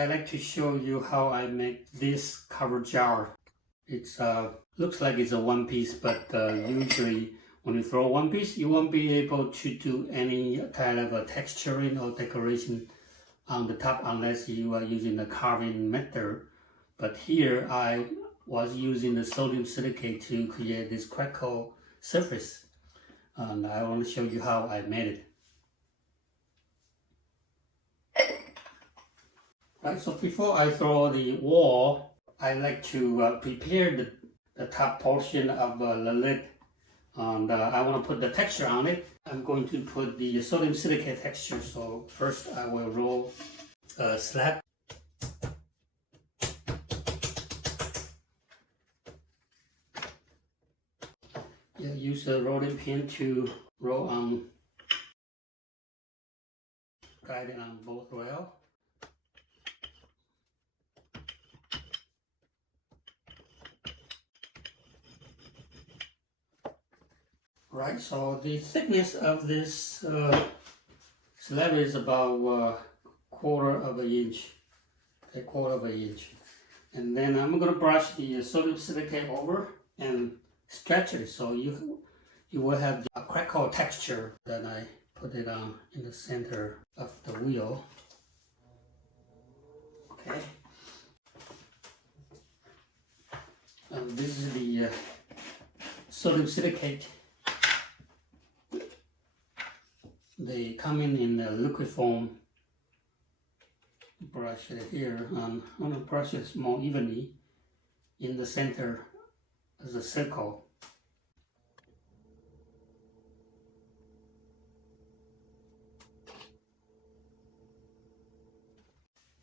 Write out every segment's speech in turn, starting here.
I'd like to show you how I make this cover jar. It's looks like it's a one piece, but usually when you throw one piece, you won't be able to do any kind of a texturing or decoration on the top unless you are using the carving method. But here I was using the sodium silicate to create this crackle surface, and I want to show you how I made it. Right, so before I throw the wall, I like to prepare the top portion of the lid, and I want to put the texture on it. I'm going to put the sodium silicate texture. So first I will roll a slab. Yeah, use a rolling pin to roll on, guide it on both rails. Right, so the thickness of this slab is about quarter of an inch, and then I'm gonna brush the sodium silicate over and stretch it so you will have a crackle texture. Then I put it on in the center of the wheel. Okay, and this is the sodium silicate. They come in a liquid form. Brush it here, and I'm going to brush it more evenly in the center as a circle.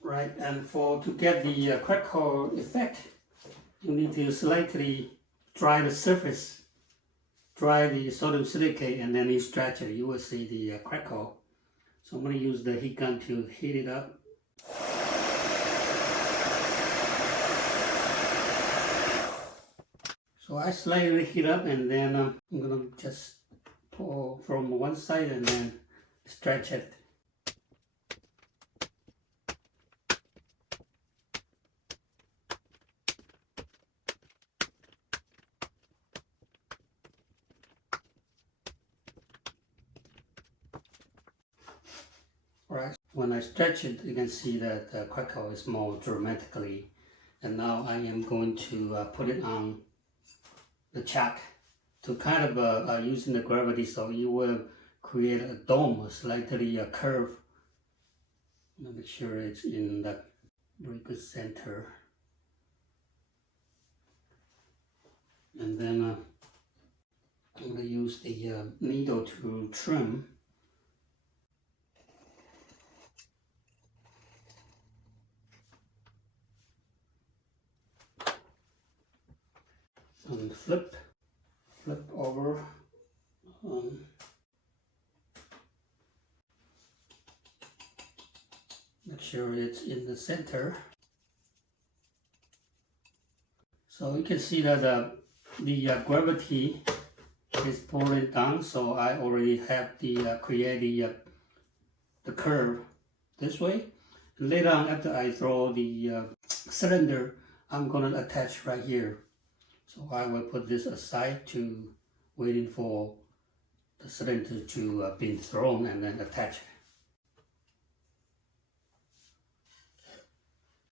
Right, and to get the crackle effect, you need to slightly dry the surface. Dry the sodium silicate and then you stretch it. You will see the crackle. So I'm going to use the heat gun to heat it up. So I slightly heat up, and then I'm going to just pull from one side and then stretch it. Right. When I stretch it, you can see that the crackle is more dramatically. And now I am going to put it on the chalk to kind of using the gravity, so you will create a dome, slightly a curve. Make sure it's in the very good center. And then I'm going to use the needle to trim. And flip over, make sure it's in the center. So you can see that the gravity is pulling down, so I already have the create the curve this way. And later on, after I throw the cylinder, I'm gonna attach right here. So I will put this aside to waiting for the cylinder to be thrown and then attach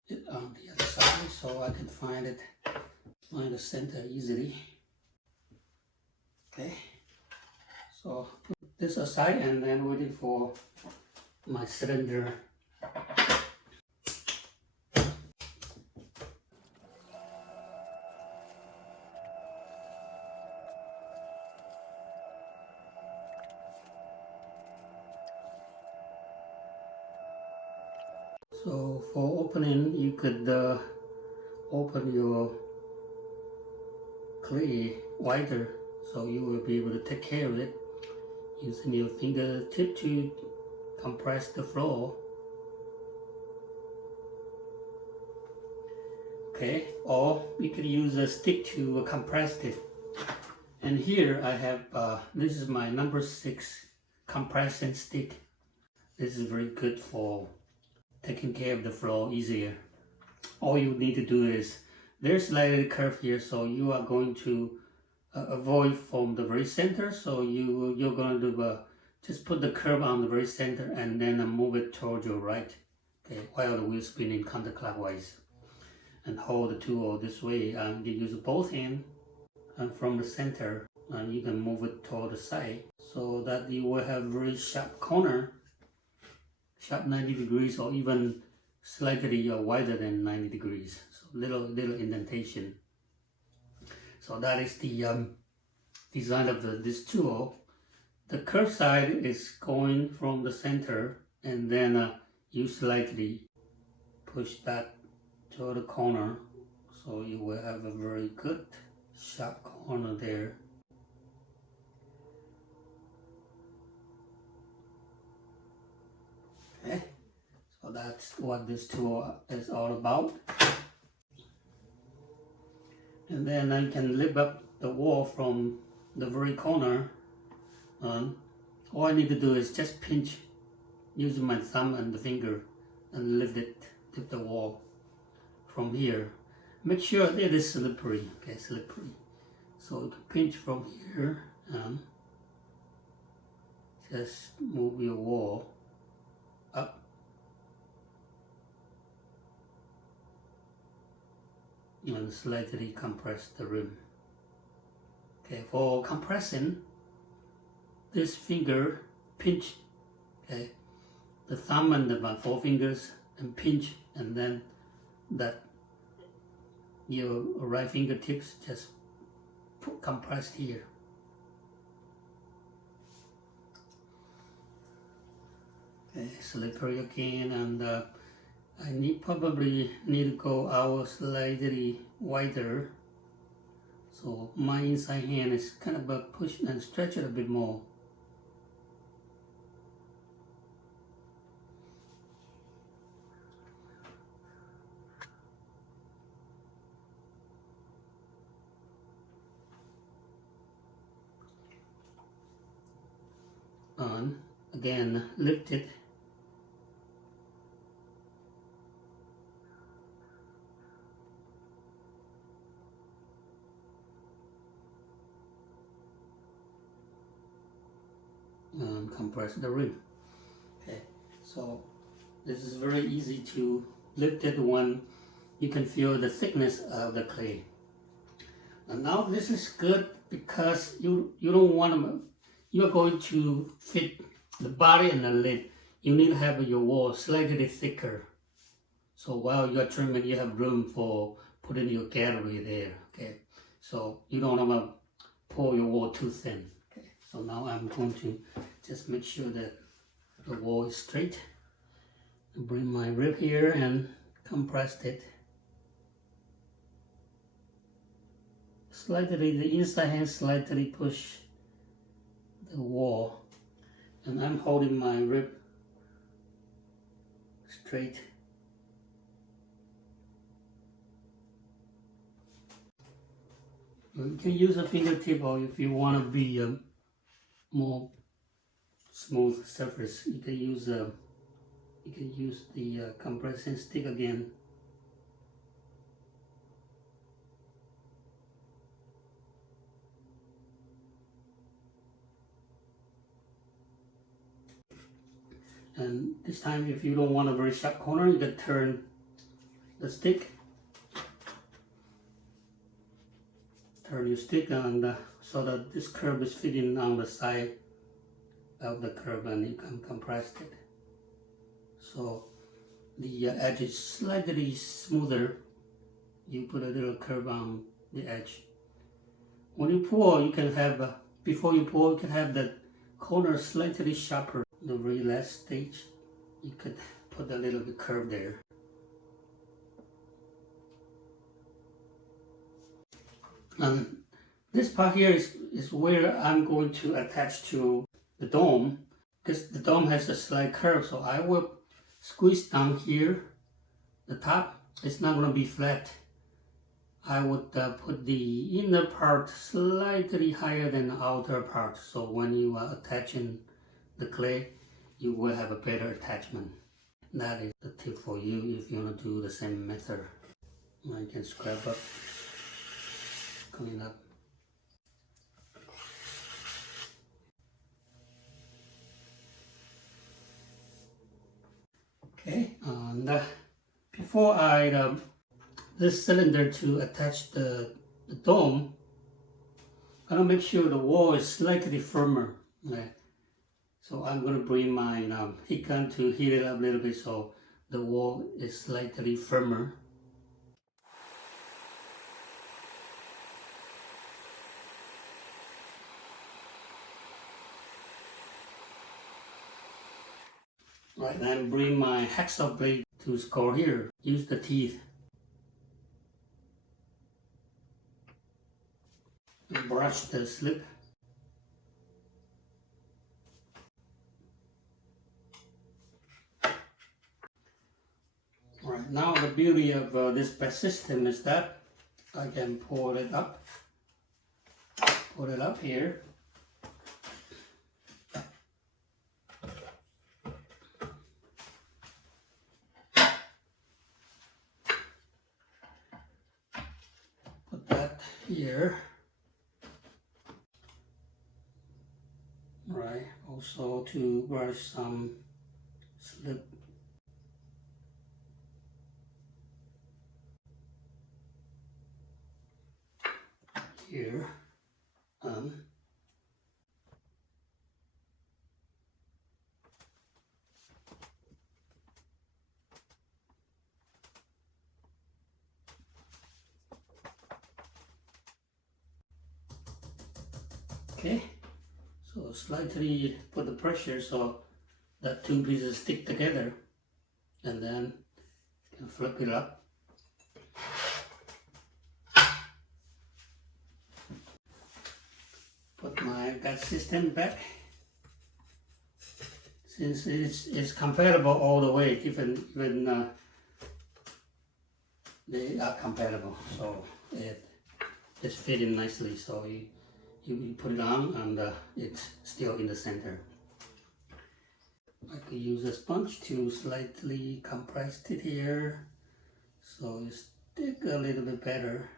it on the other side so I can find the center easily. Okay, so put this aside and then waiting for my cylinder. So for opening, you could open your clay wider, so you will be able to take care of it using your fingertip to compress the floor. Okay, or you could use a stick to compress it. And here I have, this is my number 6 compression stick. This is very good for taking care of the floor easier. All you need to do is, there's slightly curve here, so you are going to avoid from the very center. So you're going to do just put the curve on the very center and then move it towards your right, okay, while the wheel spinning counterclockwise. And hold the tool this way, and you use both hands and from the center, and you can move it toward the side so that you will have very sharp corner, sharp 90 degrees, or even slightly wider than 90 degrees. So little indentation. So that is the design of this tool. The curved side is going from the center, and then you slightly push that to the corner, so you will have a very good sharp corner there. Okay, so that's what this tool is all about. And then I can lift up the wall from the very corner. All I need to do is just pinch using my thumb and the finger and lift the wall from here. Make sure it is slippery, okay, slippery. So you can pinch from here and just move your wall up. And slightly compress the rim. Okay, for compressing, this finger pinch, okay, the thumb and the four fingers and pinch, and then that your right fingertips just compressed here. Okay, slippery again, and I probably need to go out slightly wider. So my inside hand is kind of push and stretch it a bit more. On again, lift it. And compress the rim. Okay, so this is very easy to lift it when you can feel the thickness of the clay. And now this is good because you don't want to, you are going to fit the body and the lid. You need to have your wall slightly thicker. So while you are trimming, you have room for putting your gallery there. Okay, so you don't want to pull your wall too thin. Okay, so now I'm going to just make sure that the wall is straight. Bring my rib here and compress it. Slightly, the inside hand slightly push the wall, and I'm holding my rib straight. You can use a fingertip, or if you want to be more smooth surface, you can use the compressing stick again. And this time, if you don't want a very sharp corner, you can turn the stick. Turn your stick, and so that this curve is fitting on the side of the curve, and you can compress it. So the edge is slightly smoother. You put a little curve on the edge. When you pour, you can have, before you pour, you can have the corner slightly sharper. The very last stage, you could put a little bit curve there. And this part here is where I'm going to attach to the dome, because the dome has a slight curve, so I will squeeze down here. The top is not going to be flat. I would put the inner part slightly higher than the outer part, so when you are attaching the clay, you will have a better attachment. that is the tip for you if you want to do the same method. I can scrap up, clean up. Okay, and before I this cylinder to attach the dome, I want to make sure the wall is slightly firmer. Okay. So I'm going to bring my heat gun to heat it up a little bit so the wall is slightly firmer. Right, then bring my hacksaw blade to score here. Use the teeth. And brush the slip. Alright, now the beauty of this bed system is that I can pull it up here. Put that here. Right, also to brush some slip. Here, okay, so slightly put the pressure so that two pieces stick together, and then you can flip it up. Put my bed system back. Since it's compatible all the way, even they are compatible, so it's fitting nicely. So you put it on and it's still in the center. I could use a sponge to slightly compress it here, so it stick a little bit better.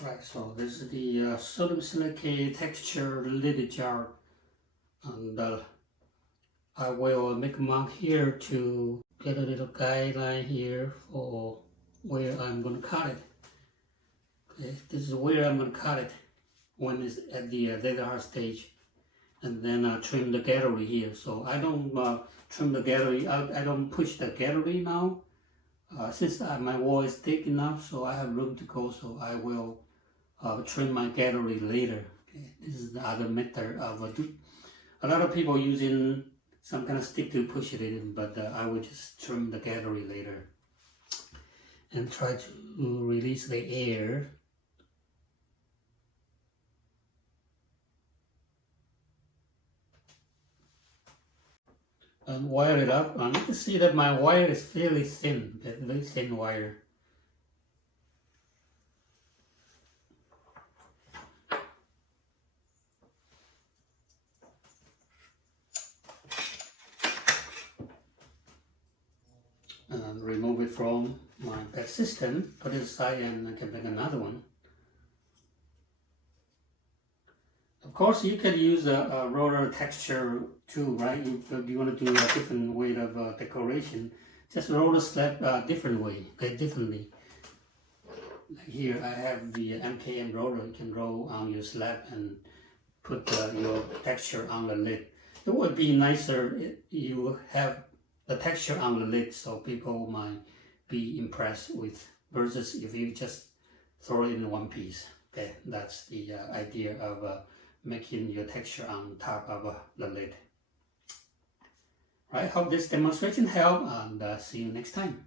Right, so this is the sodium silicate texture lid jar, and I will make a mark here to get a little guideline here for where I'm going to cut it. Okay, this is where I'm going to cut it when it's at the leather stage, and then trim the gallery here. So I don't trim the gallery. I don't push the gallery now, since my wall is thick enough, so I have room to go. So I will trim my gallery later. Okay, this is the other method of a lot of people using some kind of stick to push it in, but I will just trim the gallery later and try to release the air. And wire it up, and you can see that my wire is fairly thin, very thin wire. And remove it from my bed system, put it aside, and I can make another one. Of course, you can use a roller texture too, right? If you want to do a different way of decoration, just roll the slab different way, okay, differently. Like here I have the MKM roller. You can roll on your slab and put your texture on the lid. It would be nicer if you have the texture on the lid, so people might be impressed with, versus if you just throw it in one piece. Okay, that's the idea of making your texture on top of the lid. Right, hope this demonstration helped, and see you next time.